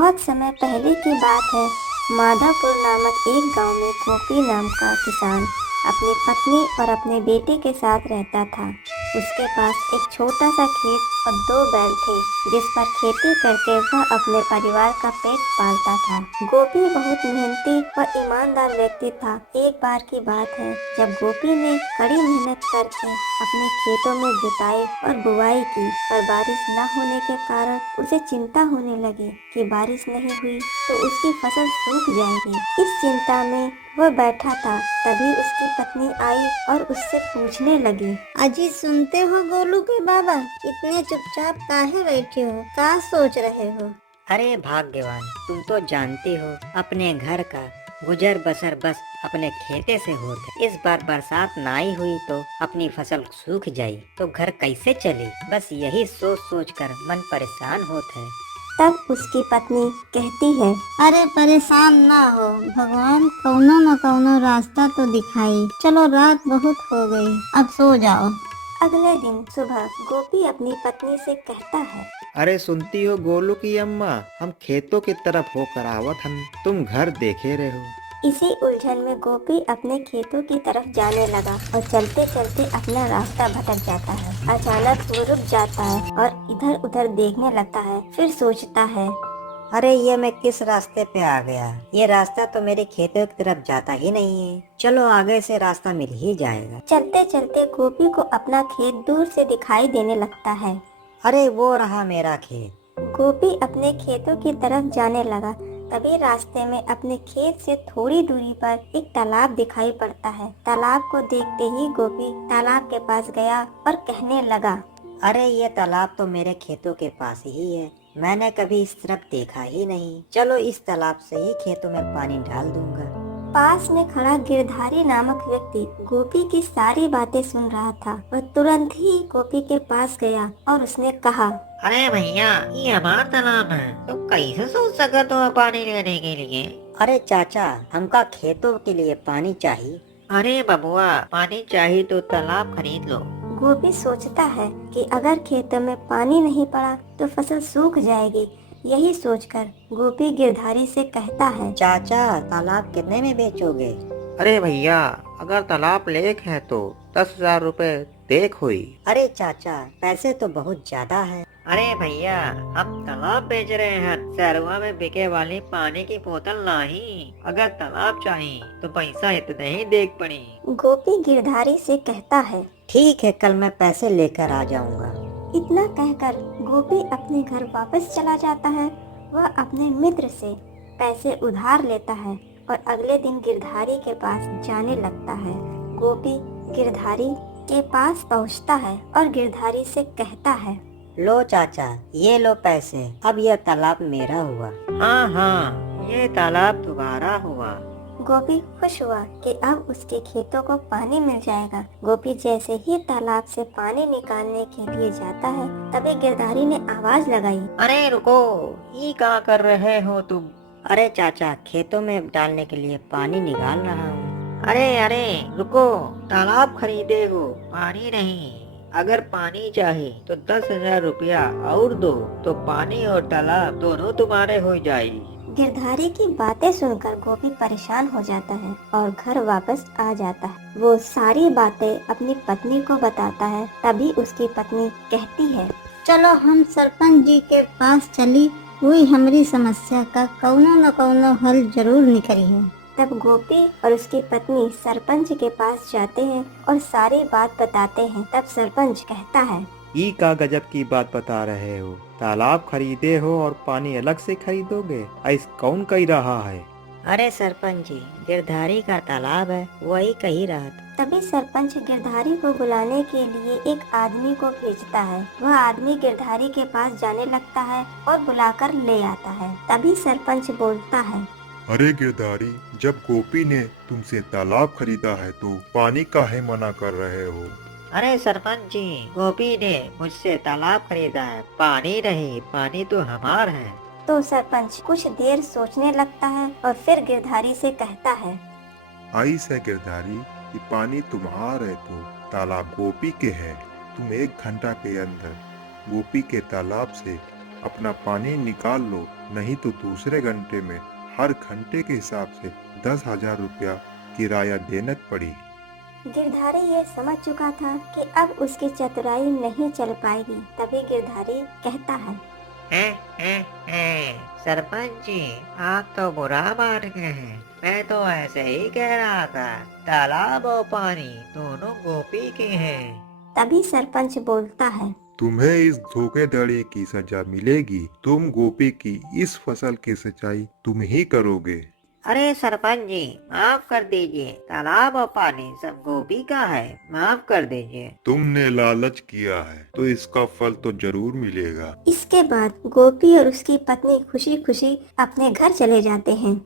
बहुत समय पहले की बात है। माधवपुर नामक एक गांव में गोपी नाम का किसान अपनी पत्नी और अपने बेटे के साथ रहता था। उसके पास एक छोटा सा खेत और 2 बैल थे, जिस पर खेती करके वह अपने परिवार का पेट पालता था। गोपी बहुत मेहनती और ईमानदार व्यक्ति था। एक बार की बात है, जब गोपी ने कड़ी मेहनत करके अपने खेतों में जुताई और बुआई की, पर बारिश न होने के कारण उसे चिंता होने लगी कि बारिश नहीं हुई तो उसकी फसल सूख जाएगी। इस चिंता में वह बैठा था, तभी उसकी पत्नी आई और उससे पूछने लगी, अजी सुनते हो गोलू के बाबा, इतने चुपचाप काहे बैठे हो, क्या सोच रहे हो? अरे भाग्यवान, तुम तो जानती हो अपने घर का गुजर बसर बस अपने खेते से होता है। इस बार बरसात ना ही हुई तो अपनी फसल सूख जाई तो घर कैसे चले। बस यही सोच सोच कर मन परेशान होता है। तब उसकी पत्नी कहती है, अरे परेशान ना हो, भगवान कौनो न कौनो रास्ता तो दिखाई। चलो रात बहुत हो गई, अब सो जाओ। अगले दिन सुबह गोपी अपनी पत्नी से कहता है, अरे सुनती हो गोलू की अम्मा, हम खेतों की तरफ होकर आवत हन, तुम घर देखे रहे हो। इसी उलझन में गोपी अपने खेतों की तरफ जाने लगा और चलते चलते अपना रास्ता भटक जाता है। अचानक वो रुक जाता है और इधर उधर देखने लगता है। फिर सोचता है, अरे ये मैं किस रास्ते पे आ गया। ये रास्ता तो मेरे खेतों की तरफ जाता ही नहीं है। चलो आगे से रास्ता मिल ही जाएगा। चलते चलते गोपी को अपना खेत दूर से दिखाई देने लगता है। अरे वो रहा मेरा खेत। गोपी अपने खेतों की तरफ जाने लगा। तभी रास्ते में अपने खेत से थोड़ी दूरी पर एक तालाब दिखाई पड़ता है। तालाब को देखते ही गोपी तालाब के पास गया और कहने लगा, अरे ये तालाब तो मेरे खेतों के पास ही है। मैंने कभी इस तरफ देखा ही नहीं। चलो इस तालाब से ही खेतों में पानी डाल दूंगा। पास में खड़ा गिरधारी नामक व्यक्ति गोपी की सारी बातें सुन रहा था। वह तुरंत ही गोपी के पास गया और उसने कहा, अरे भैया, ये हमारा तालाब है, तो कैसे सोच सका तो पानी लेने के लिए? अरे चाचा, हमका खेतों के लिए पानी चाहिए। अरे बबुआ, पानी चाहिए तो तालाब खरीद लो। गोपी सोचता है कि अगर खेतों में पानी नहीं पड़ा तो फसल सूख जाएगी। यही सोचकर गोपी गिरधारी से कहता है, चाचा तालाब कितने में बेचोगे? अरे भैया, अगर तालाब लेक है तो 10,000 रुपए देख हुई। अरे चाचा, पैसे तो बहुत ज्यादा है। अरे भैया, हम तालाब बेच रहे हैं, शहरवा में बिके वाली पानी की बोतल नहीं। अगर तालाब चाहिए तो पैसा इतने ही देख पड़ी। गोपी गिरधारी से कहता है, ठीक है, कल मैं पैसे लेकर आ जाऊंगा। इतना कहकर गोपी अपने घर वापस चला जाता है। वह अपने मित्र से पैसे उधार लेता है और अगले दिन गिरधारी के पास जाने लगता है। गोपी गिरधारी के पास पहुंचता है और गिरधारी से कहता है, लो चाचा, ये लो पैसे, अब यह तालाब मेरा हुआ। हाँ हाँ, ये तालाब तुम्हारा हुआ। गोपी खुश हुआ कि अब उसके खेतों को पानी मिल जाएगा। गोपी जैसे ही तालाब से पानी निकालने के लिए जाता है, तभी गिरधारी ने आवाज लगाई, अरे रुको, ये क्या कर रहे हो तुम? अरे चाचा, खेतों में डालने के लिए पानी निकाल रहा हूँ। अरे अरे रुको, तालाब खरीदे हो, पानी नहीं। अगर पानी चाहिए तो 10,000 रुपया और दो, तो पानी और तालाब दोनों तुम्हारे हो जाएगी। गिरधारी की बातें सुनकर गोपी परेशान हो जाता है और घर वापस आ जाता है। वो सारी बातें अपनी पत्नी को बताता है। तभी उसकी पत्नी कहती है, चलो हम सरपंच जी के पास चली हुई, हमारी समस्या का कौनो न कौनो हल जरूर निकली है। तब गोपी और उसकी पत्नी सरपंच के पास जाते हैं और सारी बात बताते हैं। तब सरपंच कहता है, ई का गजब की बात बता रहे हो। तालाब खरीदे हो और पानी अलग से खरीदोगे, ऐस कौन कही रहा है? अरे सरपंच जी, गिरधारी का तालाब है, वही कही रहा था। तभी सरपंच गिरधारी को बुलाने के लिए एक आदमी को भेजता है। वह आदमी गिरधारी के पास जाने लगता है और बुलाकर ले आता है। तभी सरपंच बोलता है, अरे गिरधारी, जब गोपी ने तुमसे तालाब खरीदा है तो पानी काहे मना कर रहे हो? अरे सरपंच जी, गोपी ने मुझसे तालाब खरीदा है, पानी नहीं, पानी तो हमारा है। तो सरपंच कुछ देर सोचने लगता है और फिर गिरधारी से कहता है, आइस है गिरधारी, कि पानी तुम्हारा है तो तालाब गोपी के है। तुम 1 घंटा के अंदर गोपी के तालाब से अपना पानी निकाल लो, नहीं तो दूसरे घंटे में हर घंटे के हिसाब से 10,000 रुपया किराया देना पड़ी। गिरधारी ये समझ चुका था कि अब उसकी चतुराई नहीं चल पाएगी। तभी गिरधारी कहता है, सरपंच जी, आप तो बुरा मान गए हैं। मैं तो ऐसे ही कह रहा था, तालाब और पानी दोनों गोपी के हैं। तभी सरपंच बोलता है, तुम्हें इस धोखेधड़ी की सजा मिलेगी। तुम गोपी की इस फसल की सिंचाई तुम ही करोगे। अरे सरपंच जी, माफ कर दीजिए, तालाब और पानी सब गोपी का है, माफ कर दीजिए। तुमने लालच किया है तो इसका फल तो जरूर मिलेगा। इसके बाद गोपी और उसकी पत्नी खुशी खुशी अपने घर चले जाते हैं।